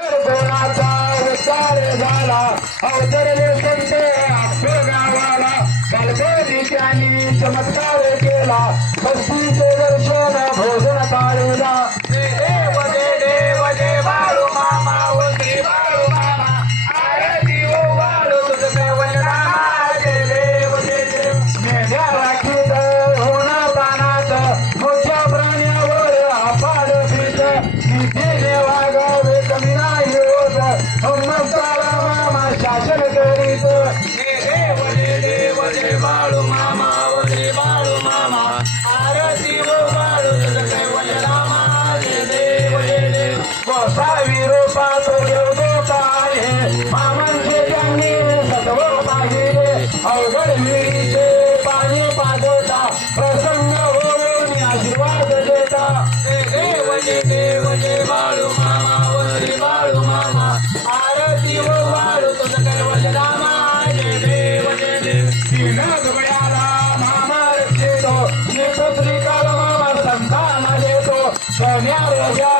कोणाचा झाला. अवतरले संत गावाला त्यांनी चमत्कार केला. बस्तीचे दर्शन भोजन गोसावी रूपात देवदूत आहे. मामांचे त्यांनी सत्व पाहिले अवघड विहिरीचे पाणी पाजता प्रसन्न होऊन आशीर्वाद देता. देव जय देव जय बाळू मामा व श्री बाळू मामा. आरती व बाळू तुझं कैवल्य रामा जय देव जय देव तीनच गयाला मामा रक्षितो. निपुत्री काल मामा संतान देतो. सोन्या रोग्याला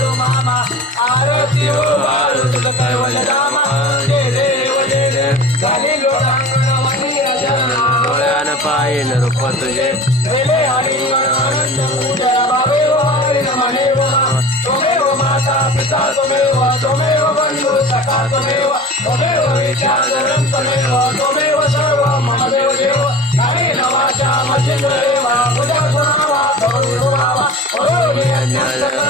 बाळू मामा आरती व बाळू तुझं कैवल्य रामा. जय देव जय देव. झाली लोटांगण मंदिर डोळ्यानं पाहिन रूप तुझे. रेले हरिंगण आनंद पूजन भावेव हरिण मनेव त्वमेव माता पिता त्वमेव त्वमेव बंधु सखा त्वमेव त्वमेव विचारं त्वमेव त्वमेव सर्व मम देव. देव कायेन वाचा मचिन्द्रेव पूजा गुणावा करुणावा करोमि यज्ञं